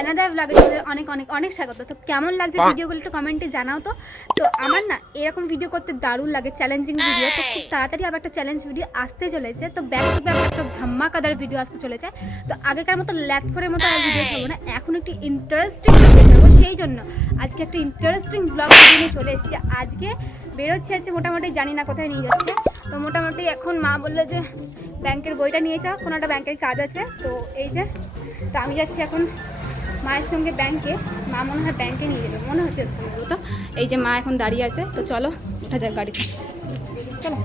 Another ব্লগে তোমাদের অনেক অনেক অনেক স্বাগত। তো কেমন লাগছে ভিডিওগুলো একটু কমেন্টে জানাও। তো আমার না এরকম ভিডিও করতে দারুণ লাগে, চ্যালেঞ্জিং ভিডিও। তো খুব তাড়াতাড়ি আবার একটা চ্যালেঞ্জ ভিডিও আসতে চলেছে। তো ব্যাক টু ব্যাক একটা ধামাকাদার ভিডিও আসতে চলেছে। তো আগেকার মতো ল্যাথফোরের মতো আর ভিডিও ছাড়বো না, এখন একটি ইন্টারেস্টিং ভিডিও ছাড়বো। সেই জন্য আজকে একটা ইন্টারেস্টিং ব্লগ ভিডিও নিয়ে চলে এসেছি। আজকে বেরোচ্ছে হচ্ছে মোটামুটি, জানি না কোথায় নিয়ে যাচ্ছে। তো মোটামুটি এখন মা বললো যে ব্যাংকের বইটা নিয়ে যাও, কোনো একটা ব্যাংকের কাজ আছে। তো এই যে, তো আমি যাচ্ছি এখন মায়ের সঙ্গে ব্যাংকে। মা মনে হয় ব্যাংকে নিয়ে যাবে, মনে হচ্ছে সম্ভবত। এই যে মা এখন দাঁড়িয়ে আছে। তো চলো ওঠা যাক গাড়িতে, চলো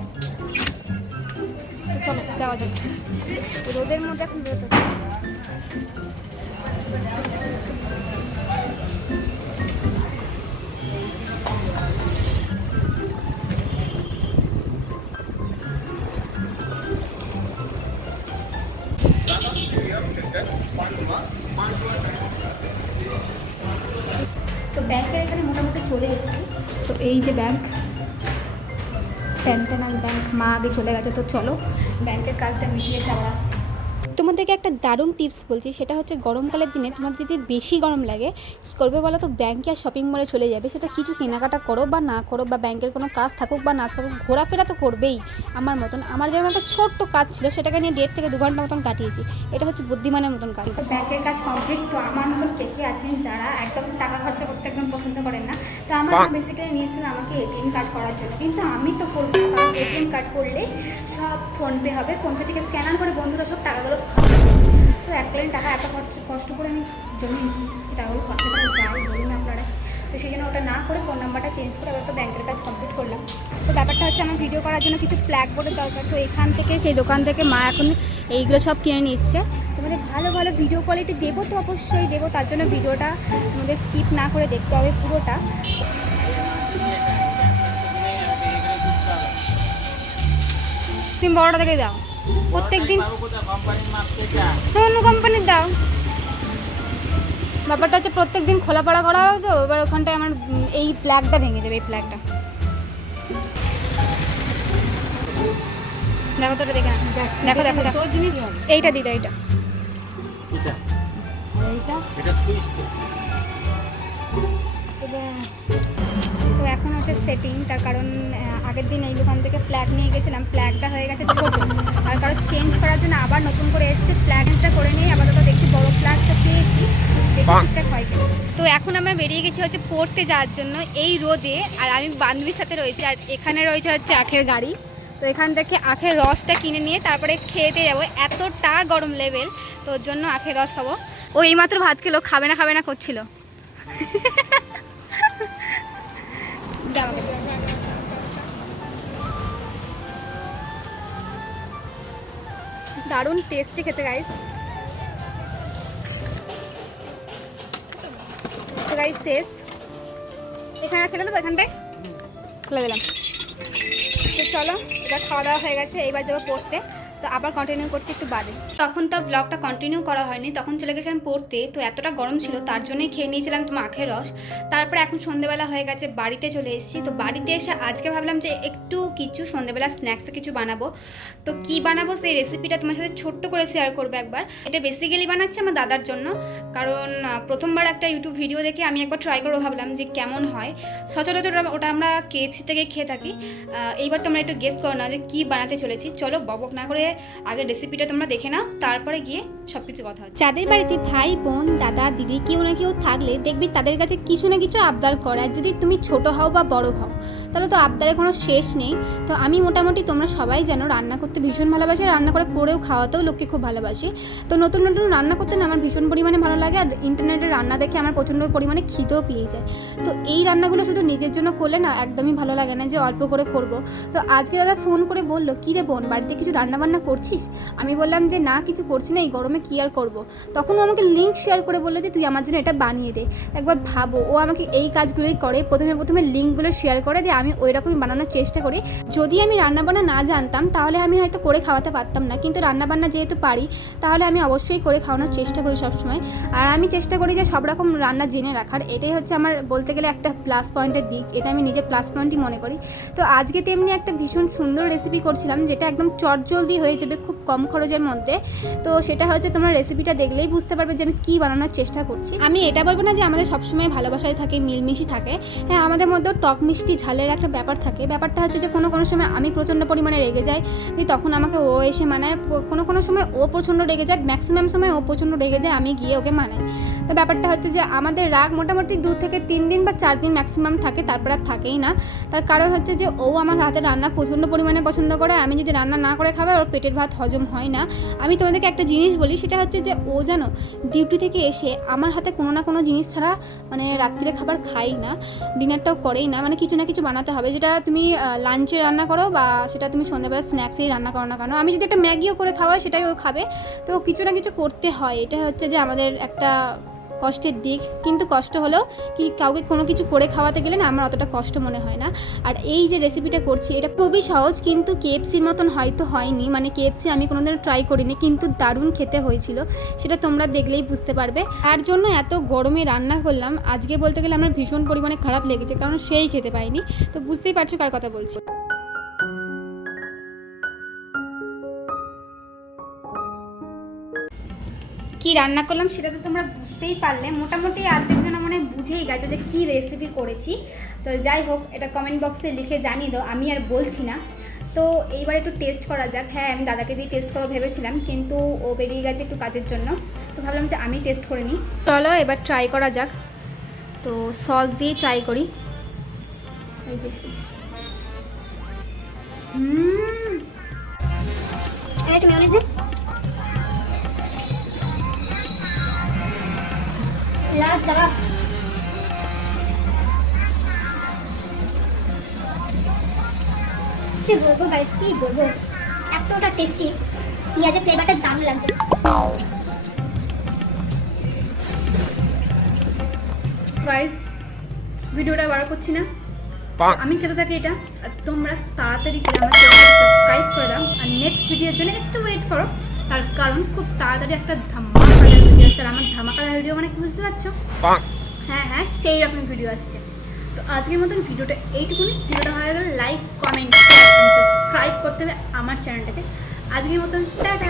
তো চলো যাওয়া যাক। রোদের মধ্যে এখন বেরোতে হবে। তো ব্যাংকের এখানে মোটামুটি চলে এসেছি। তো এই যে ব্যাংক, টেনটেনাল ব্যাংক। মা আগে চলে গেছে। তো চলো ব্যাংকের কাজটা মিটিয়ে এসে আবার আসছি। তোমাদেরকে একটা দারুণ টিপস বলছি, সেটা হচ্ছে গরমকালের দিনে তোমাদের যদি বেশি গরম লাগে কী করবে বলো তো, ব্যাংকে আর শপিং মলে চলে যাবে। সেটা কিছু কেনাকাটা করো বা না করো, বা ব্যাংকের কোনো কাজ থাকুক বা না থাকুক, ঘোরাফেরা তো করবেই। আমার মতন, আমার যেমন একটা ছোট্ট কাজ ছিল, সেটাকে নিয়ে 1.5 থেকে 2 ঘন্টা মতন কাটিয়েছি। এটা হচ্ছে বুদ্ধিমানের মতন কাজ। তো ব্যাংকের কাজ কমপ্লিট। তো আমার মতন পেকে আছেন যারা একদম টাকা খরচা করতে একদম পছন্দ করেন না। তো আমার বেসিক্যালি নিয়েছিল আমাকে এটিএম কার্ড করার জন্য, কিন্তু আমি তো করবো না, কারণ এটিএম কার্ড করলে সব ফোনপে হবে, ফোনপে থেকে স্ক্যানার করে বন্ধুরা সব টাকাগুলো। তো 1 লাখ টাকা এত কষ্ট করে আমি জমিয়েছি, টাকাগুলো খরচা করে যাই বলুন আপনারা। তো সেই জন্য ওটা না করে ফোন নাম্বারটা চেঞ্জ করে আবার তো ব্যাংকের কাজ কমপ্লিট করলাম। তো ব্যাপারটা হচ্ছে আমার ভিডিও করার জন্য কিছু ব্ল্যাক বোর্ডের দরকার। তো এখান থেকে, সেই দোকান থেকে মা এখন এইগুলো সব কিনে নিচ্ছে। তোমাদের ভালো ভালো ভিডিও কোয়ালিটি দেবো, তো অবশ্যই দেবো। তার জন্য ভিডিওটা তোমাদের স্কিপ না করে দেখতে হবে পুরোটা। তুমি বড়টা থেকে দাও, প্রত্যেক দিন অন্য কোম্পানির দাও। ব্যাপারটা হচ্ছে প্রত্যেক দিন খোলাপাড়া করা হবে, তো এবার ওখানটায় আমার এই প্ল্যাগটা ভেঙে যাবে। এই প্ল্যাগটা দেখো, তো দেখে না, দেখো দেখো দেখো, এইটা দিদা, এইটা তো এখন হচ্ছে সেটিং। তার কারণ আগের দিন এই দোকান থেকে প্ল্যাগ নিয়ে গেছিলাম, প্ল্যাগটা হয়ে গেছে ছোটো, আর কারণ চেঞ্জ করার জন্য আবার নতুন করে এসছে। প্ল্যাগটা করে নিয়ে আপাতত দেখছি বড়ো প্ল্যাগটা পেয়েছি, ঠিকঠাক হয় কিনা। তো এখন আমরা বেরিয়ে গেছি হচ্ছে পড়তে যাওয়ার জন্য এই রোদে। আর আমি বান্ধবীর সাথে রয়েছি, আর এখানে রয়েছে হচ্ছে আখের গাড়ি। তো এখান থেকে আখের রসটা কিনে নিয়ে তারপরে খেতে যাবো। এতটা গরম লেভেল, তো ওর জন্য আখের রস খাবো। ও এইমাত্র ভাত খেলো, খাবে না করছিল। দারুণ টেস্টি খেতে গাইস। তো গাইস শেষ, এখানে ফেলে দেবো, এখানটায় ফেলে দিলাম। তো চলো, এটা খাওয়া দাওয়া হয়ে গেছে, এইবার যাবো পড়তে। তো আবার কন্টিনিউ করতে একটু বাদে। তখন তো ব্লগটা কন্টিনিউ করা হয়নি, তখন চলে গেছিলাম পড়তে। তো এতটা গরম ছিল, তার জন্যই খেয়ে নিয়েছিলাম তোমার আখের রস। তারপরে এখন সন্ধ্যেবেলা হয়ে গেছে, বাড়িতে চলে এসেছি। তো বাড়িতে এসে আজকে ভাবলাম যে একটু কিছু সন্ধ্যেবেলা স্ন্যাক্সে কিছু বানাবো। তো কি বানাবো সেই রেসিপিটা তোমার সাথে ছোট্ট করে শেয়ার করবো একবার। এটা বেসিক্যালি বানাচ্ছি আমার দাদার জন্য, কারণ প্রথমবার একটা ইউটিউব ভিডিও দেখে আমি একবার ট্রাই করে ভাবলাম যে কেমন হয়। সচরাচর ওটা আমরা KFC থেকে খেয়ে থাকি। এইবার তোমরা একটু গেস করো না যে কী বানাতে চলেছি। চলো বকবক না করে আগে রেসিপিটা তোমরা দেখে নাও, তারপরে গিয়ে সব কিছু কথা হচ্ছে। যাদের বাড়িতে ভাই বোন দাদা দিদি কেউ না কেউ থাকলে দেখবি তাদের কাছে কিছু না কিছু আবদার করে। আর যদি তুমি ছোট হও বা বড় হও, তাহলে তো আবদারের কোনো শেষ নেই। তো আমি মোটামুটি, তোমরা সবাই জানো, রান্না করতে ভীষণ ভালোবাসি, রান্না করেও খাওয়াতেও লোককে খুব ভালোবাসি। তো নতুন নতুন রান্না করতে না আমার ভীষণ পরিমাণে ভালো লাগে। আর ইন্টারনেটের রান্না দেখে আমার প্রচণ্ড পরিমাণে খিদেও পেয়ে যায়। তো এই রান্নাগুলো শুধু নিজের জন্য করলে না একদমই ভালো লাগে না, যে অল্প করে করব। তো আজকে দাদা ফোন করে বললো, কী রে বোন, বাড়িতে কিছু রান্নাবান্না করছিস? আমি বললাম যে না, কিছু করছি না, এই গরমে কী আর করবো। তখন ও আমাকে লিঙ্ক শেয়ার করে বললো যে তুই আমার জন্য এটা বানিয়ে দে। একবার ভাবো, ও আমাকে এই কাজগুলোই করে, প্রথমে লিঙ্কগুলো শেয়ার করে দিয়ে আমি ওই রকমই বানানোর চেষ্টা করি। যদি আমি রান্নাবান্না না জানতাম তাহলে আমি হয়তো করে খাওয়াতে পারতাম না, কিন্তু রান্নাবান্না যেহেতু পারি তাহলে আমি অবশ্যই করে খাওয়ানোর চেষ্টা করি সবসময়। আর আমি চেষ্টা করি যে সব রকম রান্না জেনে রাখার। এটাই হচ্ছে আমার বলতে গেলে একটা প্লাস পয়েন্টের দিক, এটা আমি নিজে প্লাস পয়েন্টই মনে করি। তো আজকে তেমনি একটা ভীষণ সুন্দর রেসিপি করছিলাম, যেটা একদম চটজলদি হয়ে যাবে খুব কম খরচের মধ্যে। তো সেটা হচ্ছে তোমরা রেসিপিটা দেখলেই বুঝতে পারবে যে আমি কী বানানোর চেষ্টা করছি। আমি এটা বলবো না যে আমাদের সবসময় ভালোবাসায় থাকে, মিলমিশি থাকে। হ্যাঁ, আমাদের মধ্যেও টক মিষ্টি ঝালের একটা ব্যাপার থাকে। ব্যাপারটা হচ্ছে যে কোনো কোনো সময় আমি প্রচণ্ড পরিমাণে রেগে যাই, তখন আমাকে ও এসে মানায়। কোনো কোনো সময় ও প্রচণ্ড রেগে যায়, ম্যাক্সিমাম সময় ও প্রচণ্ড রেগে যায়, আমি গিয়ে ওকে মানাই। তো ব্যাপারটা হচ্ছে যে আমাদের রাগ মোটামুটি 2 থেকে 3 দিন বা 4 দিন ম্যাক্সিমাম থাকে, তারপর আর থাকেই না। তার কারণ হচ্ছে যে ও আমার হাতে রান্না প্রচণ্ড পরিমাণে পছন্দ করে। আমি যদি রান্না না করে খাওয়াই, ওর পেটের ভাত হজম হয় না। আমি তোমাদেরকে একটা জিনিস বলি, সেটা হচ্ছে যে ও জানো ডিউটি থেকে এসে আমার হাতে কোনো না কোনো জিনিস ছাড়া মানে রাত্রিরে খাবার খাই না, ডিনারটাও করেই না। মানে কিছু না কিছু বানাতে হবে, যেটা তুমি লাঞ্চে রান্না করো বা সেটা তুমি সন্ধ্যাবেলা স্ন্যাক্সেই রান্না করো না কেন। আমি যদি একটা ম্যাগিও করে খাওয়াই, সেটাই ও খাবে। তো কিছু না কিছু করতে হয়, এটা হচ্ছে যে আমাদের একটা কষ্টের দিক। কিন্তু কষ্ট হলেও কি কাউকে কোনো কিছু করে খাওয়াতে গেলে না আমার অতটা কষ্ট মনে হয় না। আর এই যে রেসিপিটা করছি এটা খুবই সহজ, কিন্তু কেএফসির মতন হয়তো হয়নি। মানে কেএফসি আমি কোনোদিনও ট্রাই করিনি, কিন্তু দারুণ খেতে হয়েছিল, সেটা তোমরা দেখলেই বুঝতে পারবে। তার জন্য এত গরমে রান্না করলাম, আজকে বলতে গেলে আমার ভীষণ পরিমাণে খারাপ লেগেছে, কারণ সেই খেতে পাইনি। তো বুঝতেই পারছো কার কথা বলছি। কি রান্না করলাম সেটা তো তোমরা বুঝতেই পারলে, মোটামুটি অর্ধেকজন মানে বুঝেই গেছে যে কী রেসিপি করেছি। তো যাই হোক, এটা কমেন্ট বক্সে লিখে জানিয়ে দাও, আমি আর বলছি না। তো এইবার একটু টেস্ট করা যাক। হ্যাঁ, আমি দাদাকে দিয়ে টেস্ট করবো ভেবেছিলাম, কিন্তু ও বেরিয়ে গেছে একটু কাজের জন্য। তো ভাবলাম যে আমি টেস্ট করে নিই। চলো এবার ট্রাই করা যাক। তো সস দিয়ে ট্রাই করি। এই যে একটু মেয়োনিজ লাজবাব। কি বলবো গাইস, কি বলবো, এতটা টেস্টি, পেঁয়াজের ফ্লেভারটা দারুণ লাগছে। গাইস, ভিডিওটা বড় করছি না, আমি খেতে থাকি এটা। আর তোমরা তাড়াতাড়ি করে আমার চ্যানেলটা সাবস্ক্রাইব করে দাও, আর নেক্সট ভিডিওর জন্য একটু ওয়েট করো। তার কারণ খুব তাড়াতাড়ি একটা ধামাকাদার ভিডিও আসছে। আর আমার ধামাকাদার ভিডিও মানে কি বুঝতে পারছো? হ্যাঁ হ্যাঁ, সেই রকম ভিডিও আসছে। তো আজকের মতন ভিডিওটা এইটুকুনি। ভিডিওটা ভালো লাগলে লাইক, কমেন্ট, সাবস্ক্রাইব করতে হবে আমার চ্যানেলটাকে। আজকের মতন টাটা।